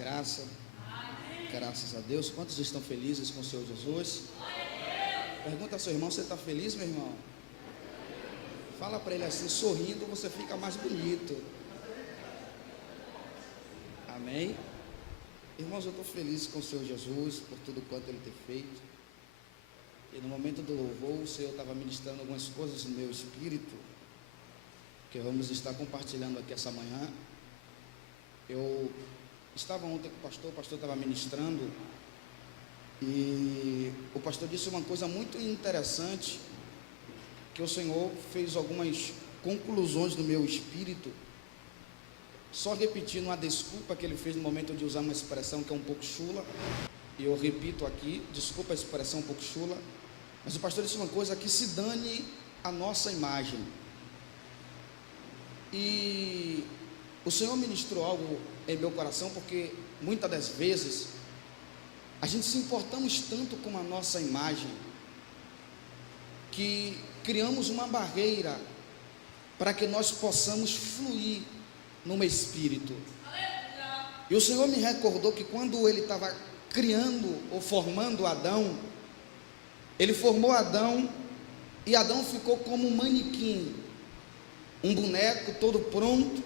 graça. Graças a Deus. Quantos estão felizes com o Senhor Jesus? Pergunta ao seu irmão: você está feliz, meu irmão? Fala para ele assim: sorrindo você fica mais bonito. Amém? Irmãos, eu estou feliz com o Senhor Jesus por tudo quanto Ele tem feito. E no momento do louvor, o Senhor estava ministrando algumas coisas no meu espírito, que vamos estar compartilhando aqui essa manhã. Eu estava ontem com o pastor estava ministrando, e o pastor disse uma coisa muito interessante, que o Senhor fez algumas conclusões no meu espírito, só repetindo uma desculpa que ele fez no momento de usar uma expressão que é um pouco chula, e eu repito aqui, desculpa a expressão um pouco chula, mas o pastor disse uma coisa: que se dane a nossa imagem. E o Senhor ministrou algo em meu coração, porque muitas das vezes a gente se importamos tanto com a nossa imagem, que criamos uma barreira para que nós possamos fluir no espírito. E o Senhor me recordou que quando Ele estava criando ou formando Adão, Ele formou Adão, e Adão ficou como um manequim, um boneco todo pronto.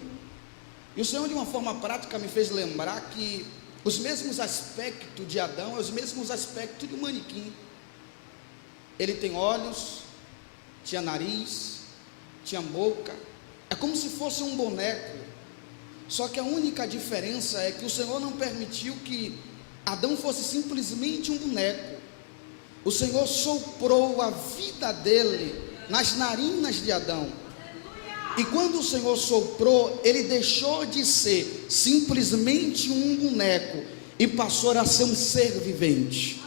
E o Senhor, de uma forma prática, me fez lembrar que os mesmos aspectos de Adão são os mesmos aspectos de um manequim. Ele tem olhos, tinha nariz, tinha boca, é como se fosse um boneco. Só que a única diferença é que o Senhor não permitiu que Adão fosse simplesmente um boneco. O Senhor soprou a vida dele nas narinas de Adão. E quando o Senhor soprou, ele deixou de ser simplesmente um boneco e passou a ser um ser vivente.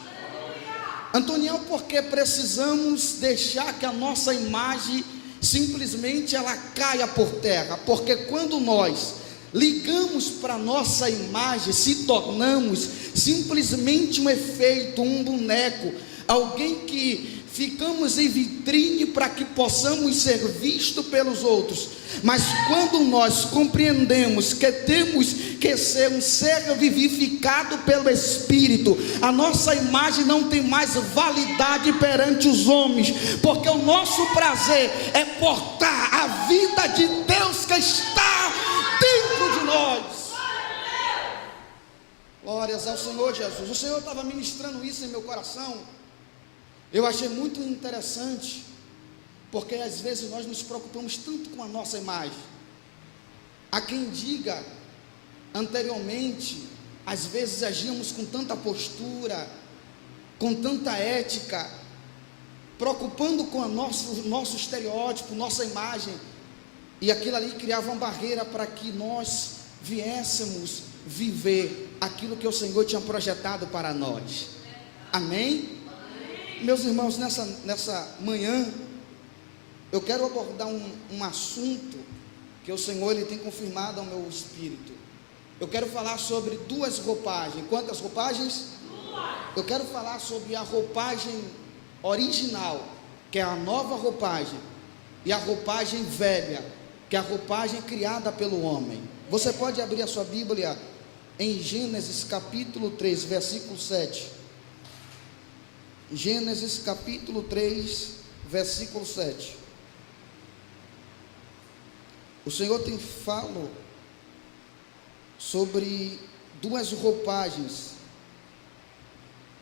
Antoniel, porque precisamos deixar que a nossa imagem simplesmente ela caia por terra? Porque quando nós ligamos para a nossa imagem, se tornamos simplesmente um efeito, um boneco, alguém que ficamos em vitrine para que possamos ser vistos pelos outros. Mas quando nós compreendemos que temos que ser um ser vivificado pelo Espírito, a nossa imagem não tem mais validade perante os homens, porque o nosso prazer é portar a vida de Deus que está dentro de nós. Glórias ao Senhor Jesus. O Senhor estava ministrando isso em meu coração. Eu achei muito interessante, porque às vezes nós nos preocupamos tanto com a nossa imagem. Há quem diga, anteriormente, às vezes agíamos com tanta postura, com tanta ética, preocupando com o nosso estereótipo, nossa imagem, e aquilo ali criava uma barreira para que nós viéssemos viver aquilo que o Senhor tinha projetado para nós. Amém? Meus irmãos, nessa manhã, eu quero abordar um assunto que o Senhor ele tem confirmado ao meu espírito. Eu quero falar sobre duas roupagens. Quantas roupagens? Eu quero falar sobre a roupagem original, que é a nova roupagem, e a roupagem velha, que é a roupagem criada pelo homem. Você pode abrir a sua Bíblia em Gênesis capítulo 3, versículo 7. Gênesis capítulo 3, versículo 7. O Senhor tem falado sobre duas roupagens,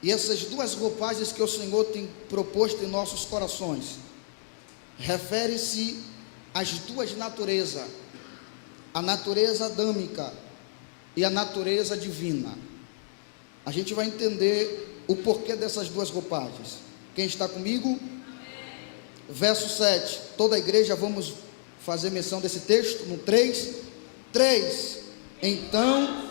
e essas duas roupagens que o Senhor tem proposto em nossos corações, refere-se às duas naturezas, a natureza adâmica e a natureza divina. A gente vai entender o porquê dessas duas roupagens. Quem está comigo? Amém. Verso 7, toda a igreja vamos fazer menção desse texto, no 3, então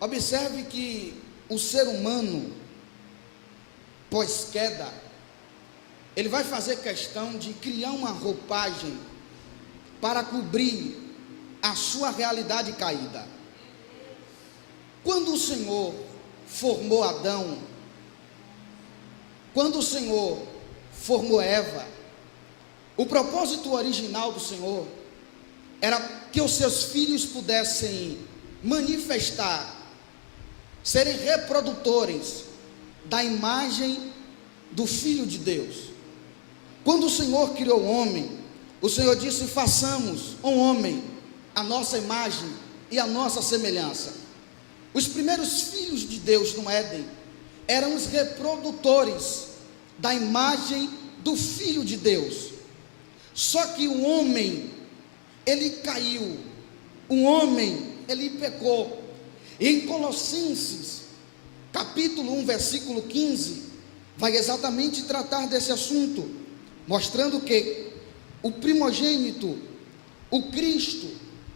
observe que o ser humano, pós-queda, ele vai fazer questão de criar uma roupagem para cobrir a sua realidade caída. Quando o Senhor formou Adão, quando o Senhor formou Eva, o propósito original do Senhor era que os seus filhos pudessem manifestar, serem reprodutores da imagem do Filho de Deus. Quando o Senhor criou o homem, o Senhor disse: façamos um homem a nossa imagem e a nossa semelhança. Os primeiros filhos de Deus no Éden eram os reprodutores da imagem do Filho de Deus. Só que o homem, ele caiu, o homem, ele pecou. E em Colossenses, capítulo 1, versículo 15, vai exatamente tratar desse assunto, mostrando que o primogênito, o Cristo,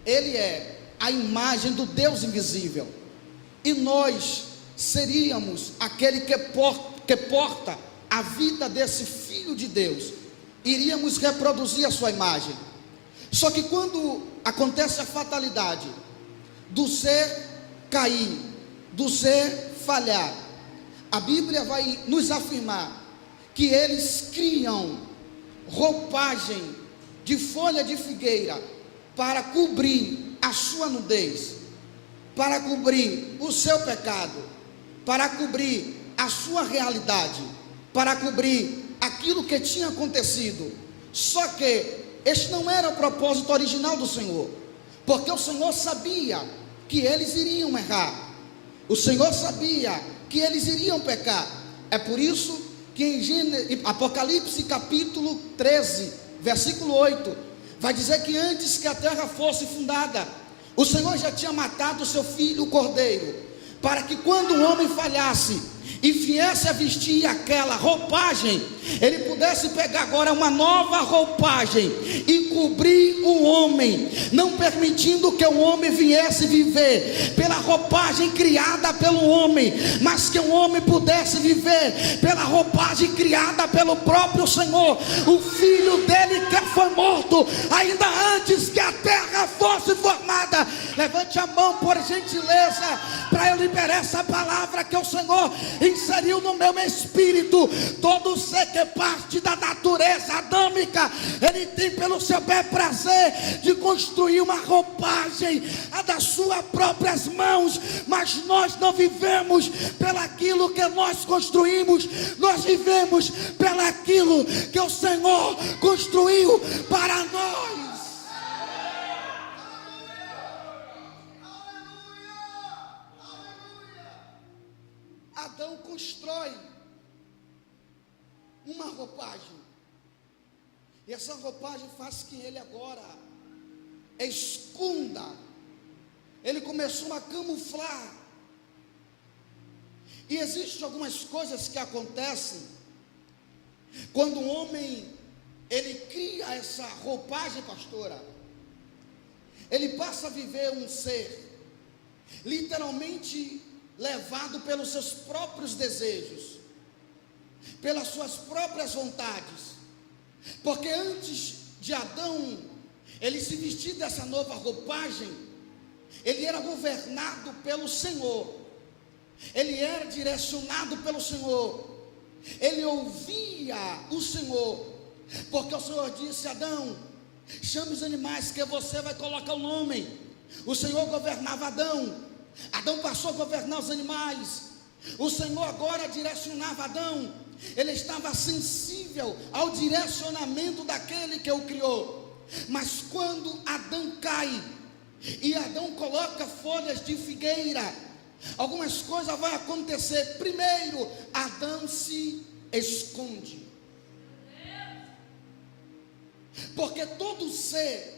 ele é a imagem do Deus invisível, e nós seríamos aquele que porta a vida desse Filho de Deus, iríamos reproduzir a sua imagem. Só que quando acontece a fatalidade do ser cair, do ser falhar, a Bíblia vai nos afirmar que eles criam roupagem de folha de figueira para cobrir a sua nudez, para cobrir o seu pecado, para cobrir a sua realidade, para cobrir aquilo que tinha acontecido. Só que este não era o propósito original do Senhor, porque o Senhor sabia que eles iriam errar, o Senhor sabia que eles iriam pecar. É por isso que em Apocalipse capítulo 13, versículo 8, vai dizer que antes que a terra fosse fundada, o Senhor já tinha matado o seu filho, o cordeiro, para que quando o homem falhasse e viesse a vestir aquela roupagem, ele pudesse pegar agora uma nova roupagem e cobrir o homem, não permitindo que o homem viesse viver pela roupagem criada pelo homem, mas que o homem pudesse viver pela roupagem criada pelo próprio Senhor, o Filho dele que foi morto ainda antes que a terra fosse formada. Levante a mão, por gentileza, para eu liberar essa palavra que o Senhor inseriu no meu espírito. Todo ser que parte da natureza adâmica, ele tem pelo seu bel prazer de construir uma roupagem das suas próprias mãos, mas nós não vivemos pelaquilo que nós construímos, nós vivemos pelaquilo que o Senhor construiu para nós. Adão constrói uma roupagem, e essa roupagem faz que ele agora esconda, ele começou a camuflar. E existem algumas coisas que acontecem quando o homem ele cria essa roupagem, pastora. Ele passa a viver um ser literalmente levado pelos seus próprios desejos, pelas suas próprias vontades, porque antes de Adão ele se vestir dessa nova roupagem, ele era governado pelo Senhor, ele era direcionado pelo Senhor, ele ouvia o Senhor, porque o Senhor disse: Adão, chame os animais que você vai colocar o nome. O Senhor governava Adão, Adão passou a governar os animais. O Senhor agora direcionava Adão, ele estava sensível ao direcionamento daquele que o criou. Mas quando Adão cai e Adão coloca folhas de figueira, algumas coisas vão acontecer. Primeiro, Adão se esconde, porque todo ser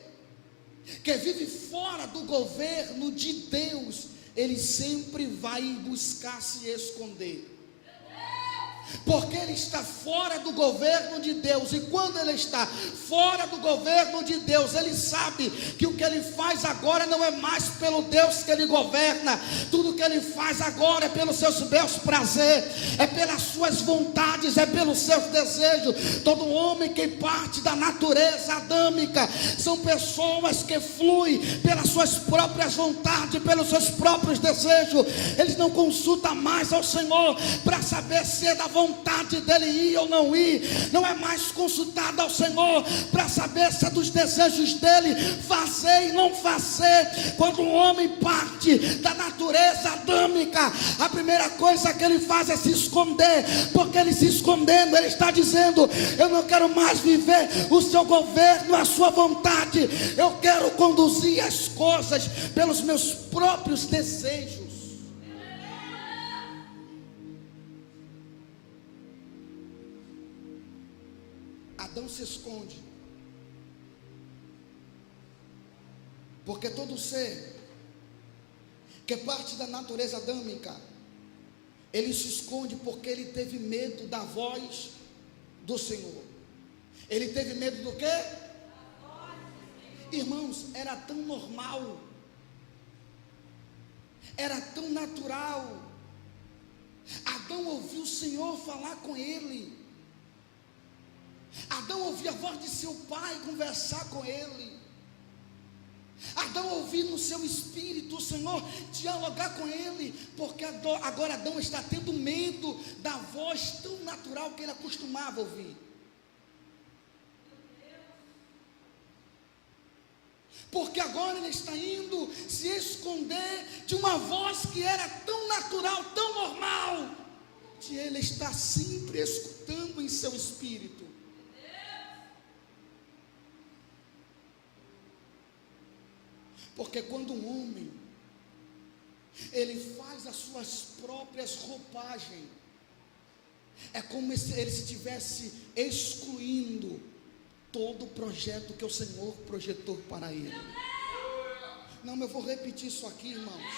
que vive fora do governo de Deus, ele sempre vai buscar se esconder, porque ele está fora do governo de Deus. E quando ele está fora do governo de Deus, ele sabe que o que ele faz agora não é mais pelo Deus que ele governa. Tudo que ele faz agora é pelos seus belos prazeres, é pelas suas vontades, é pelos seus desejos. Todo homem que parte da natureza adâmica são pessoas que fluem pelas suas próprias vontades, pelos seus próprios desejos. Eles não consultam mais ao Senhor para saber se é da vontade vontade dele ir ou não ir, não é mais consultado ao Senhor para saber se é dos desejos dele fazer e não fazer. Quando um homem parte da natureza adâmica, a primeira coisa que ele faz é se esconder, porque ele se escondendo, ele está dizendo: eu não quero mais viver o seu governo, a sua vontade, eu quero conduzir as coisas pelos meus próprios desejos. Adão se esconde, porque todo ser que é parte da natureza adâmica, ele se esconde porque ele teve medo da voz do Senhor. Ele teve medo do quê? Irmãos, era tão normal, era tão natural. Adão ouviu o Senhor falar com ele. Adão ouvia a voz de seu pai conversar com ele. Adão ouvia no seu espírito o Senhor dialogar com ele, porque agora Adão está tendo medo da voz tão natural que ele acostumava ouvir. Porque agora ele está indo se esconder de uma voz que era tão natural, tão normal, que ele está sempre escutando em seu espírito. Porque quando um homem, ele faz as suas próprias roupagens, é como se ele estivesse excluindo todo o projeto que o Senhor projetou para ele. Não, eu vou repetir isso aqui, irmãos.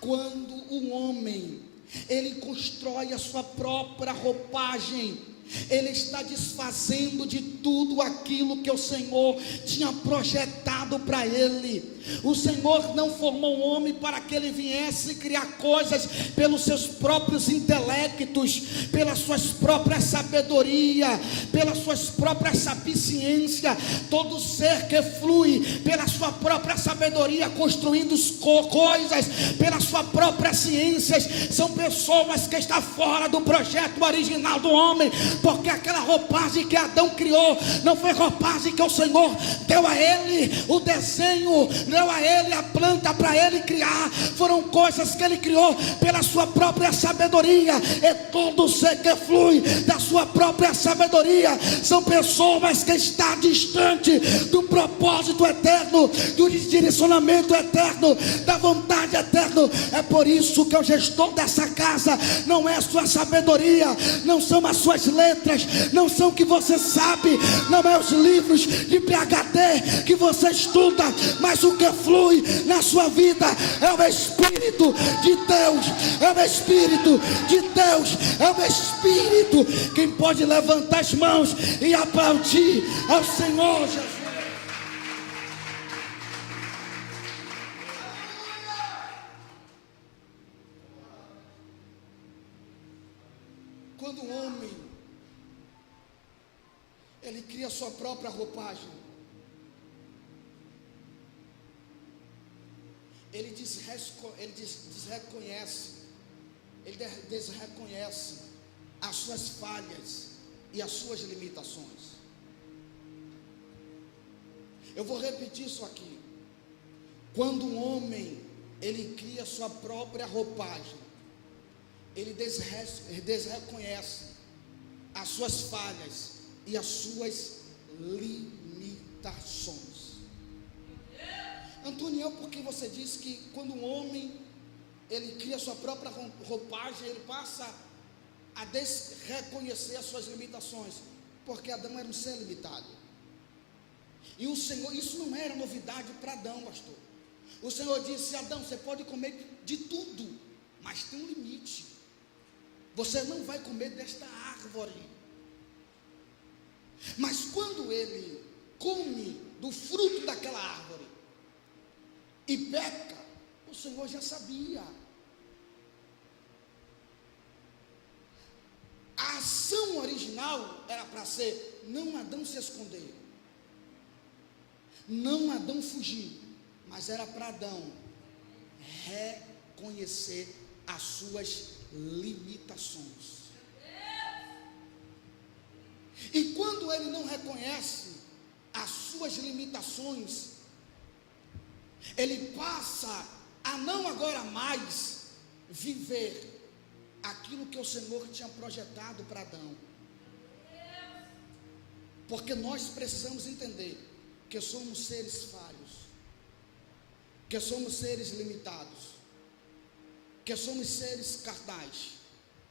Quando o homem, ele constrói a sua própria roupagem, ele está desfazendo de tudo aquilo que o Senhor tinha projetado para ele. O Senhor não formou o homem para que ele viesse criar coisas pelos seus próprios intelectos, pelas suas próprias sabedoria, pelas suas próprias sapiência. Todo ser que flui pela sua própria sabedoria, construindo coisas pela sua própria ciência, são pessoas que estão fora do projeto original do homem, porque aquela roupagem que Adão criou não foi roupagem que o Senhor deu a ele. O desenho deu a ele, a planta para ele criar, foram coisas que ele criou pela sua própria sabedoria. E todo ser que flui da sua própria sabedoria são pessoas que estão distante do propósito eterno, do direcionamento eterno, da vontade eterna. É por isso que o gestor dessa casa não é a sua sabedoria, não são as suas letras, não são o que você sabe, não é os livros de PhD que você estuda, mas o que flui na sua vida é o Espírito de Deus, é o Espírito de Deus, é o Espírito. Quem pode levantar as mãos e aplaudir ao Senhor Jesus? Quando o homem, ele cria sua própria roupagem, ele desreconhece as suas falhas e as suas limitações. Eu vou repetir isso aqui. Quando um homem, ele cria sua própria roupagem, ele desreconhece as suas falhas e as suas limitações. Antônio, por que você disse que quando um homem, ele cria sua própria roupagem, ele passa a desreconhecer as suas limitações? Porque Adão era um ser limitado, e o Senhor, isso não era novidade para Adão, pastor. O Senhor disse: Adão, você pode comer de tudo, mas tem um limite. Você não vai comer desta árvore. Mas quando ele come do fruto daquela árvore e peca, o Senhor já sabia. A ação original era para ser não Adão se esconder, não Adão fugir, mas era para Adão reconhecer as suas limitações. E quando ele não reconhece as suas limitações, ele passa a não agora mais viver aquilo que o Senhor tinha projetado para Adão. Porque nós precisamos entender que somos seres falhos, que somos seres limitados, que somos seres carnais,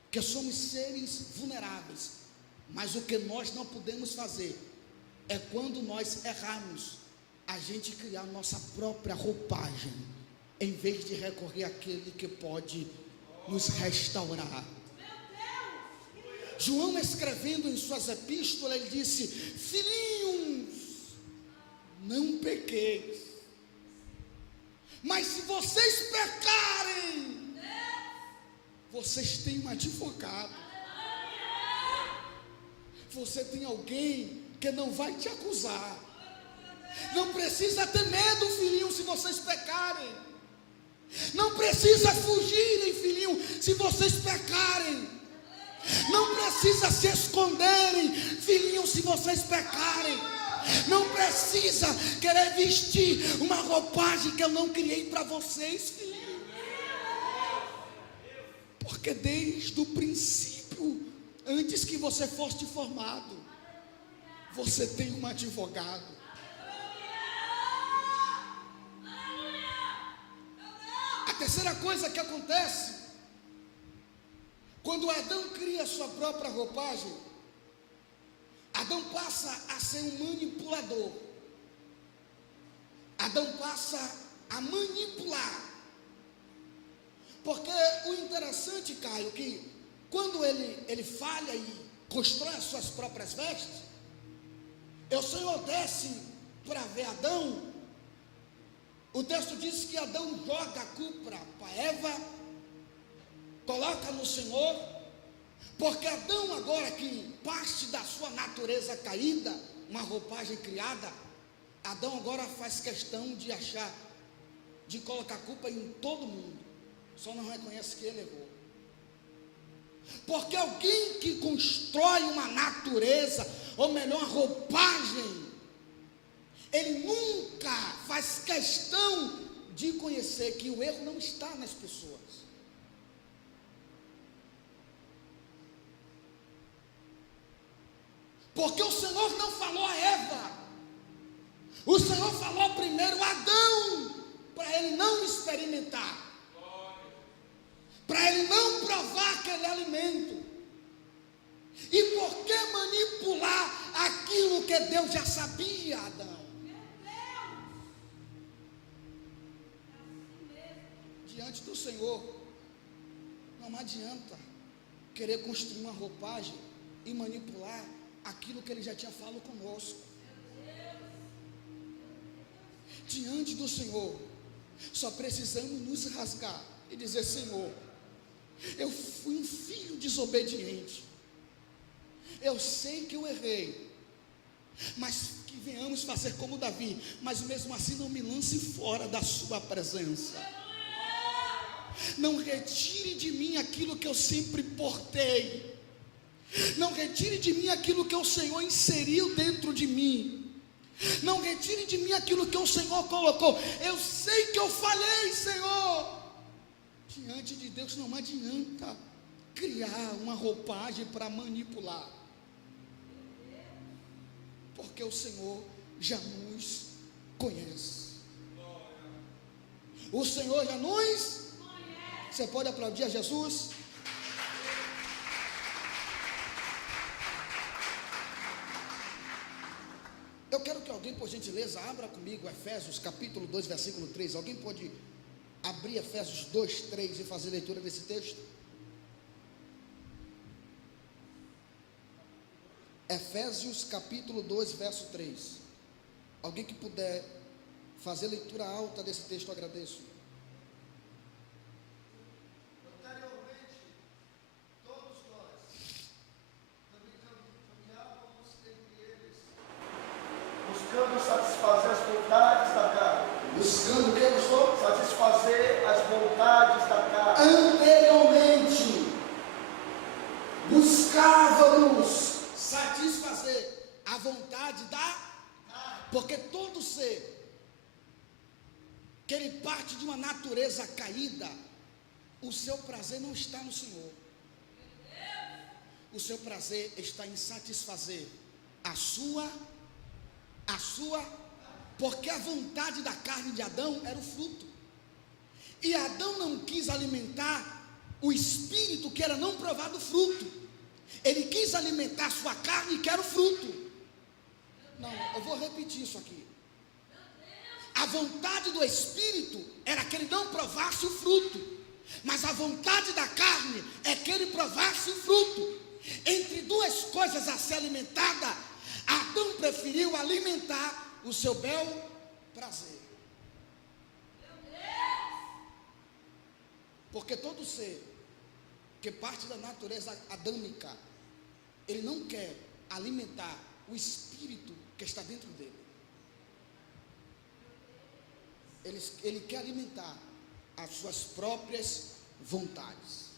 que somos seres vulneráveis. Mas o que nós não podemos fazer é, quando nós errarmos, a gente criar nossa própria roupagem, em vez de recorrer àquele que pode nos restaurar. João, escrevendo em suas epístolas, ele disse: filhinhos, não pequeis, mas se vocês pecarem, vocês têm um advogado. Você tem alguém que não vai te acusar. Não precisa ter medo, filhinho, se vocês pecarem. Não precisa fugirem, filhinho, se vocês pecarem. Não precisa se esconderem, filhinho, se vocês pecarem. Não precisa querer vestir uma roupagem que eu não criei para vocês, filhinho. Porque desde o princípio, antes que você fosse formado, você tem um advogado. A terceira coisa que acontece, quando Adão cria sua própria roupagem, Adão passa a ser um manipulador. Adão passa a manipular. Porque o interessante, Caio, que quando ele falha e constrói as suas próprias vestes, o Senhor desce para ver Adão. O texto diz que Adão joga a culpa para Eva, coloca no Senhor, porque Adão, agora que parte da sua natureza caída, uma roupagem criada, Adão agora faz questão de achar, de colocar a culpa em todo mundo, só não reconhece que ele errou. Porque alguém que constrói uma natureza, ou melhor, uma roupagem, ele nunca faz questão de conhecer que o erro não está nas pessoas. Porque o Senhor não falou a Eva, o Senhor falou primeiro a Adão, para ele não experimentar, para ele não provar aquele alimento. E por que manipular aquilo que Deus já sabia, Adão? Diante do Senhor, não adianta querer construir uma roupagem e manipular aquilo que Ele já tinha falado conosco. Diante do Senhor, só precisamos nos rasgar e dizer: Senhor, eu fui um filho desobediente, eu sei que eu errei, mas que venhamos fazer como Davi, mas mesmo assim não me lance fora da sua presença. Não retire de mim aquilo que eu sempre portei. Não retire de mim aquilo que o Senhor inseriu dentro de mim. Não retire de mim aquilo que o Senhor colocou. Eu sei que eu falhei, Senhor. Diante de Deus não adianta criar uma roupagem para manipular, porque o Senhor já nos conhece. O Senhor já nos conhece. Você pode aplaudir a Jesus? Eu quero que alguém, por gentileza, abra comigo Efésios capítulo 2, versículo 3. Alguém pode abrir Efésios 2, 3 e fazer leitura desse texto? Efésios capítulo 2, verso 3. Alguém que puder fazer leitura alta desse texto, eu agradeço. Buscando satisfazer as vontades da carne. Buscando o que, pastor? Satisfazer as vontades da carne. Anteriormente, buscávamos satisfazer Porque todo ser que ele parte de uma natureza caída, o seu prazer não está no Senhor. O seu prazer está em satisfazer a sua, porque a vontade da carne de Adão era o fruto. E Adão não quis alimentar o espírito, que era não provar do fruto. Ele quis alimentar a sua carne, que era o fruto. Não, eu vou repetir isso aqui. A vontade do espírito era que ele não provasse o fruto, mas a vontade da carne é que ele provasse o fruto. Entre duas coisas a ser alimentada, Adão preferiu alimentar o seu bel prazer. Porque todo ser que parte da natureza adâmica, ele não quer alimentar o espírito que está dentro dele. Ele quer alimentar as suas próprias vontades.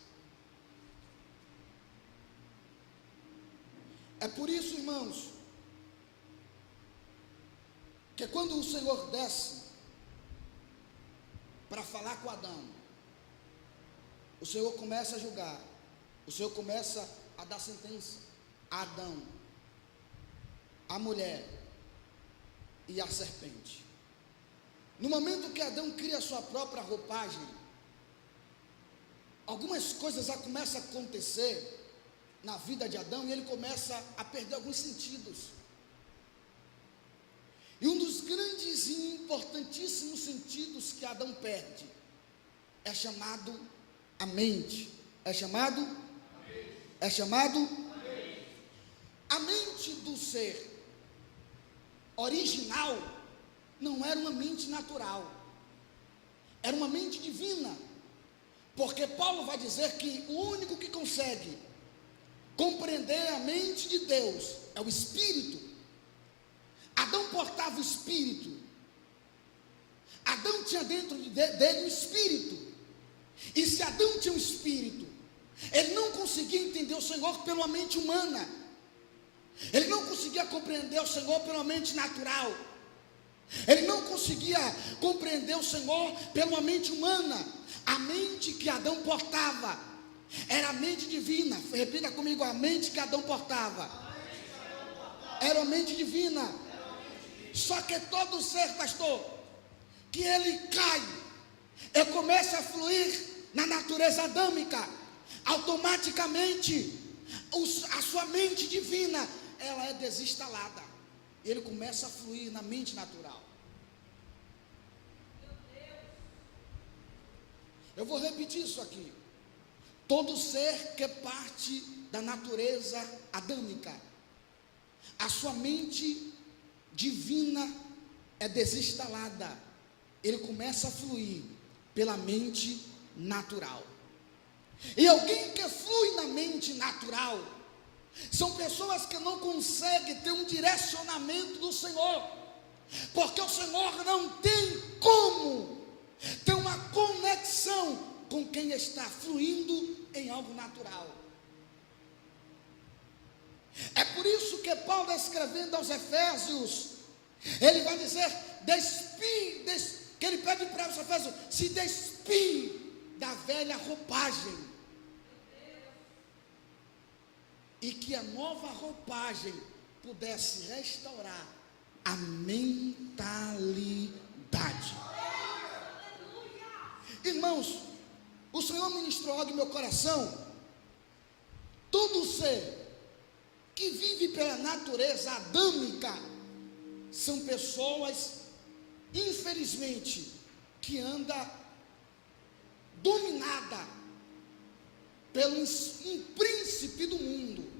É por isso, irmãos, que quando o Senhor desce para falar com Adão, o Senhor começa a julgar, o Senhor começa a dar sentença a Adão, a mulher e a serpente. No momento que Adão cria a sua própria roupagem, algumas coisas já começam a acontecer na vida de Adão, e ele começa a perder alguns sentidos. E um dos grandes e importantíssimos sentidos que Adão perde é chamado a mente. É chamado? A mente do ser original não era uma mente natural, era uma mente divina. Porque Paulo vai dizer que o único que consegue compreender a mente de Deus é o Espírito. Adão portava o Espírito. Adão tinha dentro dele o Espírito. E se Adão tinha um Espírito, ele não conseguia entender o Senhor pela mente humana. Ele não conseguia compreender o Senhor pela mente natural. Ele não conseguia compreender o Senhor pela mente humana. A mente que Adão portava era a mente divina. Repita comigo: a mente que Adão portava era a mente divina. Só que todo ser, pastor, que ele cai, ele começa a fluir na natureza adâmica, automaticamente a sua mente divina, ela é desinstalada. Ele começa a fluir na mente natural. Eu vou repetir isso aqui. Todo ser que parte da natureza adâmica, a sua mente divina é desinstalada. Ele começa a fluir pela mente natural. E alguém que flui na mente natural são pessoas que não conseguem ter um direcionamento do Senhor, porque o Senhor não tem como ter uma conexão com quem está fluindo em algo natural. É por isso que Paulo, escrevendo aos Efésios, ele vai dizer, que ele pede para os Efésios, se despir da velha roupagem, e que a nova roupagem pudesse restaurar a mentalidade. Irmãos, o Senhor ministrou algo no meu coração. Todo ser que vive pela natureza adâmica são pessoas, infelizmente, que anda dominada pelo um príncipe do mundo.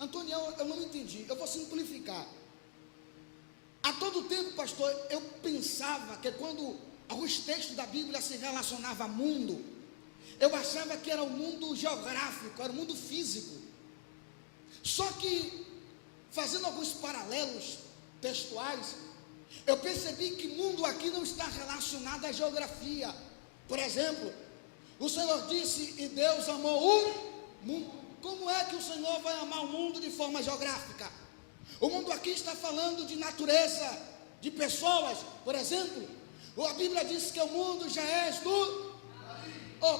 Antônio, eu não entendi, eu vou simplificar. A todo tempo, pastor, eu pensava que quando alguns textos da Bíblia se relacionavam a mundo, eu achava que era o mundo geográfico, era o mundo físico. Só que, fazendo alguns paralelos textuais, eu percebi que mundo aqui não está relacionado à geografia. Por exemplo, o Senhor disse, e Deus amou o mundo. Como é que o Senhor vai amar o mundo de forma geográfica? O mundo aqui está falando de natureza, de pessoas, por exemplo. A Bíblia diz que o mundo já é do...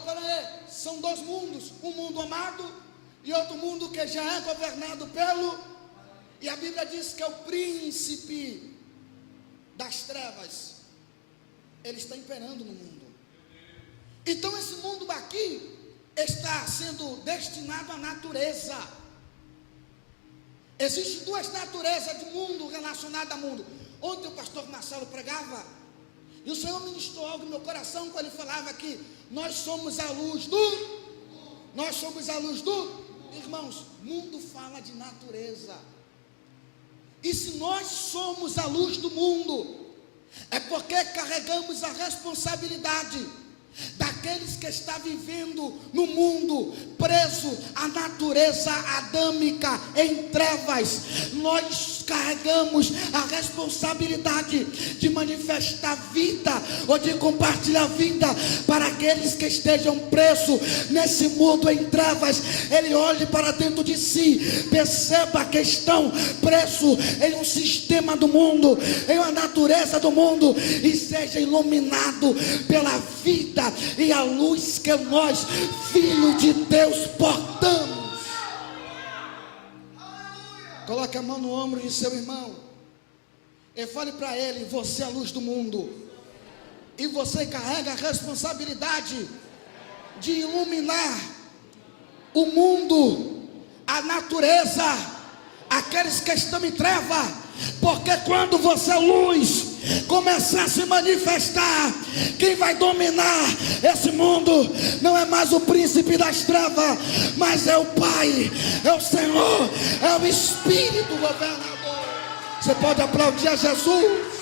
peraí, são dois mundos, um mundo amado e outro mundo que já é governado pelo... E a Bíblia diz que é o príncipe das trevas, ele está imperando no mundo. Então esse mundo aqui está sendo destinado à natureza. Existem duas naturezas de mundo relacionadas ao mundo. Ontem o pastor Marcelo pregava, e o Senhor ministrou algo no meu coração quando ele falava que nós somos a luz do... Nós somos a luz do... Irmãos, mundo fala de natureza. E se nós somos a luz do mundo, é porque carregamos a responsabilidade daqueles que estão vivendo no mundo, preso à natureza adâmica, em trevas. Nós carregamos a responsabilidade de manifestar vida, ou de compartilhar vida, para aqueles que estejam presos nesse mundo em trevas. Ele olhe para dentro de si, perceba que estão presos em um sistema do mundo, em uma natureza do mundo, e seja iluminado pela vida e a luz que nós, filhos de Deus, portamos. Coloque a mão no ombro de seu irmão e fale para ele: você é a luz do mundo, e você carrega a responsabilidade de iluminar o mundo, a natureza, aqueles que estão em treva. Porque quando você é luz começar a se manifestar, quem vai dominar esse mundo não é mais o príncipe das trevas, mas é o Pai, é o Senhor, é o Espírito governador. Você pode aplaudir a Jesus?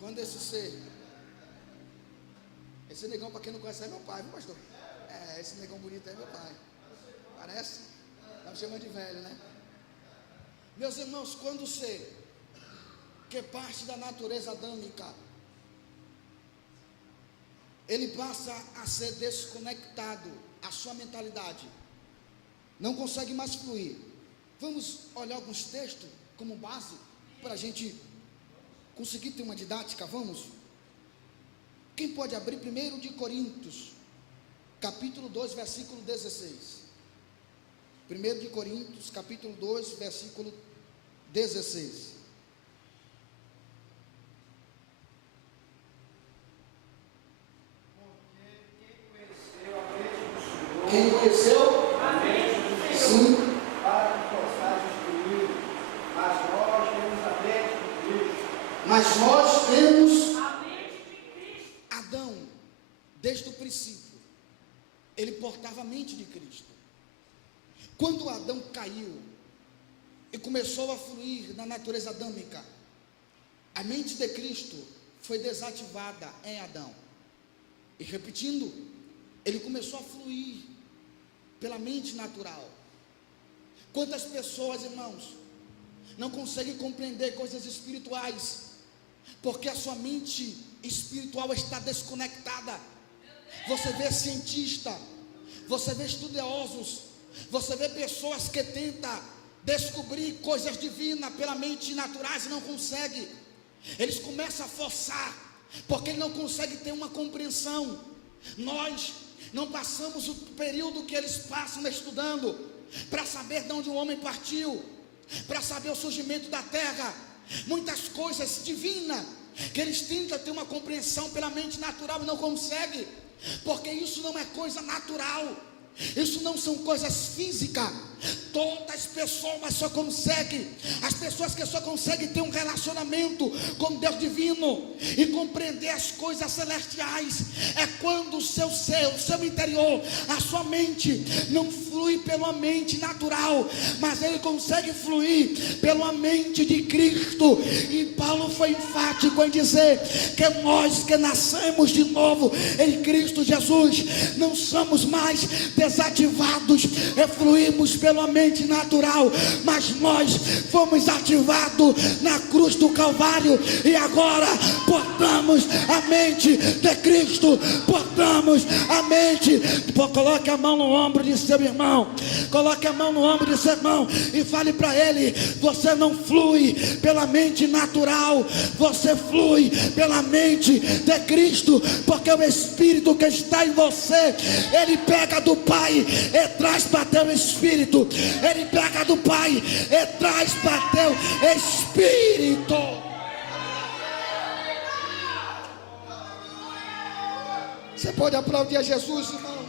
Quando esse negão, para quem não conhece, é meu pai, viu, pastor? Esse negão bonito é meu pai. Parece? Estamos chamando de velho, né? Meus irmãos, quando você, que é parte da natureza adâmica, ele passa a ser desconectado, a sua mentalidade não consegue mais fluir. Vamos olhar alguns textos como base, para a gente conseguir ter uma didática. Vamos? Quem pode abrir 1 de Coríntios, capítulo 2, versículo 16. 1 de Coríntios, capítulo 2, versículo 16. Quem conheceu a mente do Senhor? Sim. Para que possais instruir, mas nós temos a mente de Cristo. Mas nós temos a mente de Cristo. Adão, desde o princípio, ele portava a mente de Cristo. Quando Adão caiu e começou a fluir na natureza adâmica, a mente de Cristo foi desativada em Adão. E repetindo, ele começou a fluir pela mente natural. Quantas pessoas, irmãos, não conseguem compreender coisas espirituais, porque a sua mente espiritual está desconectada. Você vê cientistas, você vê estudiosos, você vê pessoas que tentam descobrir coisas divinas pela mente naturais e não conseguem. Eles começam a forçar, porque eles não conseguem ter uma compreensão. Nós não passamos o período que eles passam estudando, para saber de onde o homem partiu, para saber o surgimento da terra, muitas coisas divinas, que eles tentam ter uma compreensão pela mente natural e não conseguem, porque isso não é coisa natural, isso não são coisas físicas. Todas as pessoas só conseguem, as pessoas que só conseguem ter um relacionamento com Deus divino e compreender as coisas celestiais, é quando o seu ser, o seu interior, a sua mente não flui pela mente natural, mas ele consegue fluir pela mente de Cristo. E Paulo foi enfático em dizer que nós que nascemos de novo em Cristo Jesus não somos mais desativados e fluímos pela mente natural, mas nós fomos ativados na cruz do Calvário e agora portamos a mente de Cristo, portamos a mente. Coloque a mão no ombro de seu irmão, coloque a mão no ombro de seu irmão e fale para ele: você não flui pela mente natural, você flui pela mente de Cristo, porque o Espírito que está em você, ele pega do Pai e traz para teu espírito, ele pega do Pai e traz para teu espírito. Você pode aplaudir a Jesus, irmão?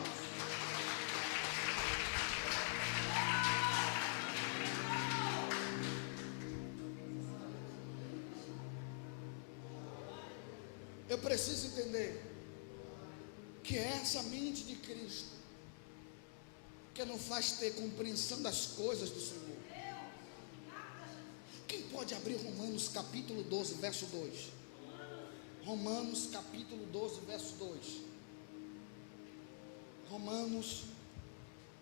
Eu preciso entender que é essa mente de Cristo que não faz ter compreensão das coisas do Senhor. Quem pode abrir Romanos capítulo 12, verso 2? Romanos capítulo 12, verso 2. Romanos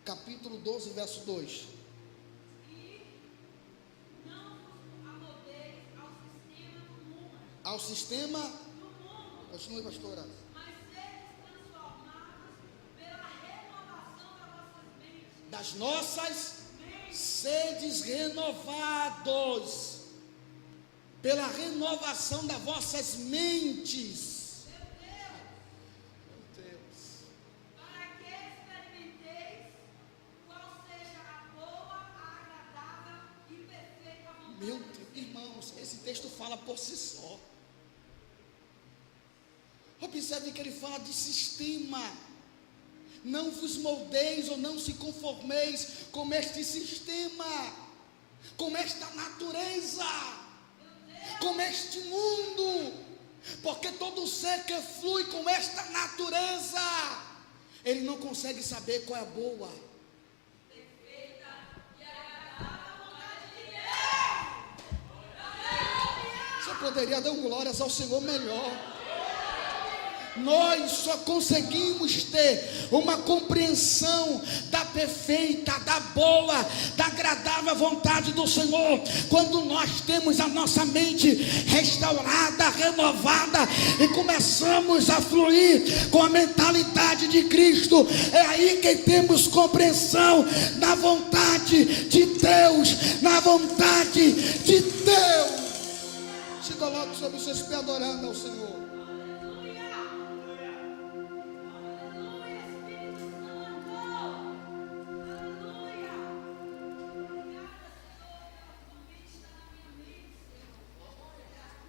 capítulo 12, verso 2. Ao sistema. Continue, pastora. Das nossas sedes renovados, pela renovação das vossas mentes. Meu Deus. Para que experimenteis qual seja a boa, agradável e perfeita vontade. Meu Deus, irmãos, esse texto fala por si só. Observe que ele fala de sistema. Não vos moldeis ou não se conformeis com este sistema, com esta natureza, com este mundo, porque todo ser que flui com esta natureza, ele não consegue saber qual é a boa, Perfeita e agradável vontade de Deus. Você poderia dar glórias ao Senhor melhor. Nós só conseguimos ter uma compreensão da perfeita, da boa, da agradável vontade do Senhor, quando nós temos a nossa mente restaurada, renovada e começamos a fluir com a mentalidade de Cristo. É aí que temos compreensão da vontade de Deus, na vontade de Deus. Se coloque sobre os seus pés adorando ao Senhor.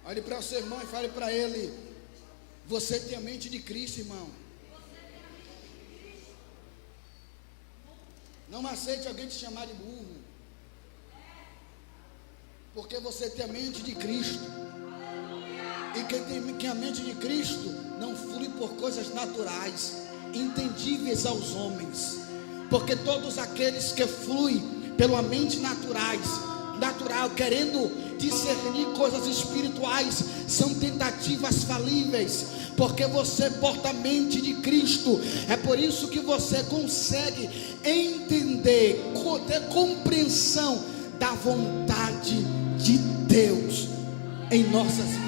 Olhe para o seu irmão e fale para ele: você tem a mente de Cristo, irmão. Não aceite alguém te chamar de burro, porque você tem a mente de Cristo. E quem tem a mente de Cristo não flui por coisas naturais, entendíveis aos homens, porque todos aqueles que fluem pela mente natural, querendo discernir coisas espirituais, são tentativas falíveis, porque você porta a mente de Cristo. É por isso que você consegue entender, ter compreensão da vontade de Deus em nossas vidas.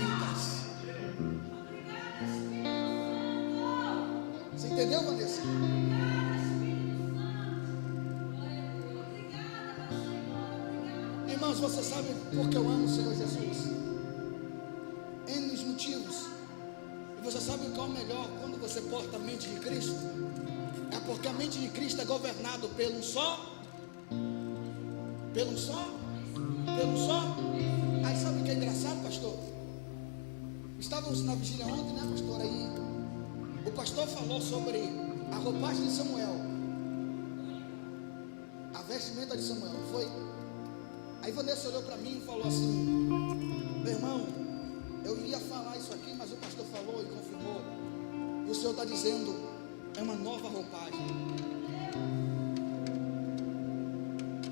Você entendeu, Vanessa? Irmãos, você sabe por que eu amo o Senhor Jesus? N motivos. E você sabe qual é o melhor quando você porta a mente de Cristo? É porque a mente de Cristo é governada pelo só. Aí sabe o que é engraçado, pastor? Estávamos na vigília ontem, né, pastor? Aí o pastor falou sobre a roupagem de Samuel, a vestimenta de Samuel, não foi? Aí Vanessa olhou para mim e falou assim: meu irmão, eu ia falar isso aqui, mas o pastor falou e confirmou. E o Senhor está dizendo: é uma nova roupagem.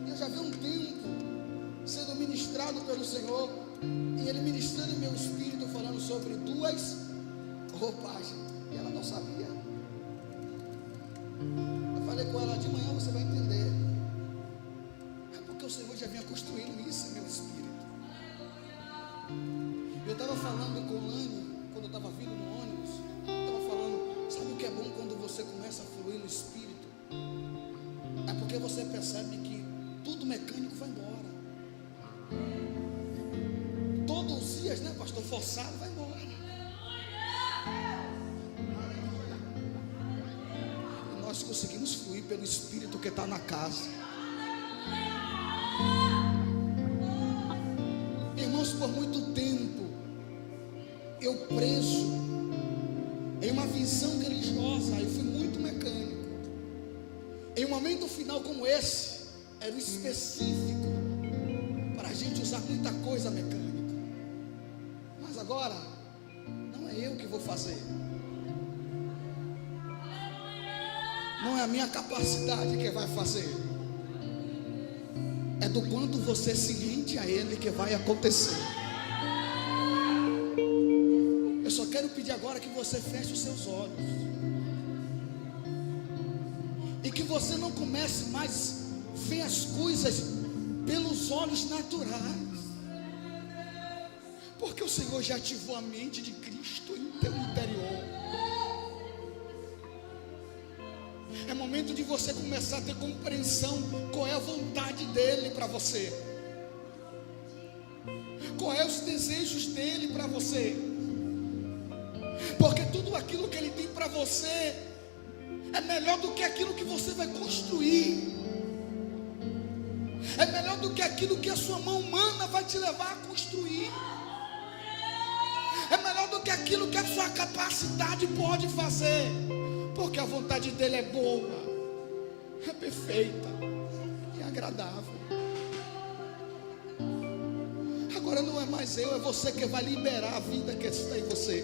Eu já vi um tempo sendo ministrado pelo Senhor, e Ele ministrando em meu espírito, falando sobre duas roupagens. E ela não sabia. Eu falei com ela: já vinha construindo isso em meu espírito. Eu estava falando com o Lani, quando eu estava vindo no ônibus, eu estava falando, sabe o que é bom quando você começa a fluir no espírito? É porque você percebe que tudo mecânico vai embora. Todos os dias, né, pastor, forçado, vai embora. E nós conseguimos fluir pelo espírito que está na casa. Irmãos, por muito tempo eu preso em uma visão religiosa, eu fui muito mecânico. Em um momento final como esse, era o específico para a gente usar muita coisa mecânica. Mas agora, não é eu que vou fazer, não é a minha capacidade que vai fazer, é do quanto você se rende a Ele que vai acontecer. Eu só quero pedir agora que você feche os seus olhos e que você não comece mais a ver as coisas pelos olhos naturais, porque o Senhor já ativou a mente de Cristo em teu interior. É momento de você começar a ter compreensão qual é a vontade dele para você, qual é os desejos dele para você, porque tudo aquilo que ele tem para você é melhor do que aquilo que você vai construir, é melhor do que aquilo que a sua mão humana vai te levar a construir, é melhor do que aquilo que a sua capacidade pode fazer, porque a vontade dele é boa, é perfeita e agradável. Agora não é mais eu, é você que vai liberar a vida que está em você.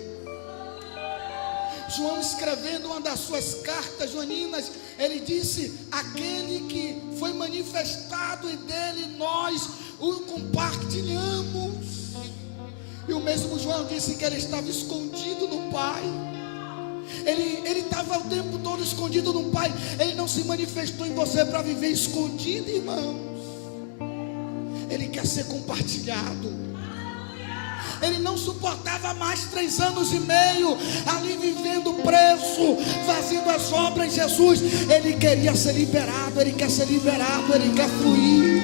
João, escrevendo uma das suas cartas joaninas, ele disse: aquele que foi manifestado e dele nós o compartilhamos. E o mesmo João disse que ele estava escondido no Pai. Ele estava o tempo todo escondido no Pai. Ele não se manifestou em você para viver escondido, irmãos. Ele quer ser compartilhado. Ele não suportava mais 3 anos e meio ali vivendo preso, fazendo as obras de Jesus. Ele queria ser liberado, ele quer ser liberado, ele quer fluir.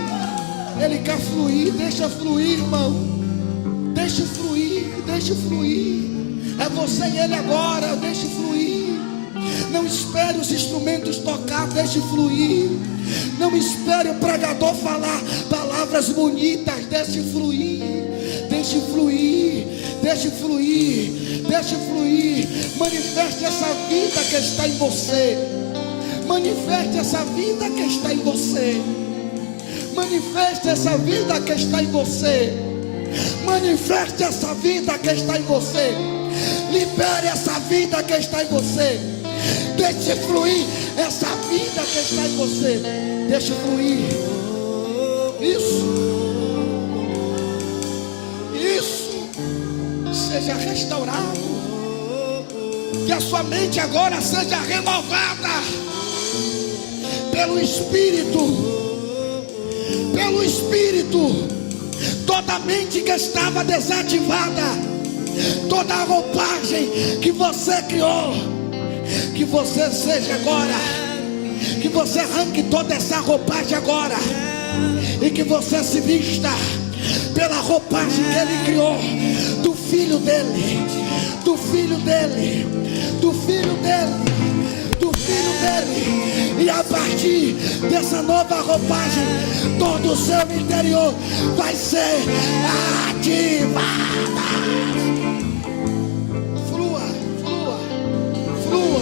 Ele quer fluir, deixa fluir, irmão. Deixa fluir, deixa fluir. É você e ele agora, deixe fluir. Não espere os instrumentos tocar, deixe fluir. Não espere o pregador falar palavras bonitas, deixe fluir. Deixe fluir, deixe fluir, deixe fluir. Manifeste essa vida que está em você. Manifeste essa vida que está em você. Manifeste essa vida que está em você. Manifeste essa vida que está em você. Libere essa vida que está em você. Deixe fluir essa vida que está em você. Deixe fluir. Isso. Seja restaurado, que a sua mente agora seja renovada pelo Espírito, toda mente que estava desativada, toda a roupagem que você criou, que você seja agora, que você arranque toda essa roupagem agora, e que você se vista pela roupagem que ele criou, do filho dele, do filho dele, do filho dele, do filho dele. E a partir dessa nova roupagem, todo o seu interior vai ser ativado. Flua, flua, flua.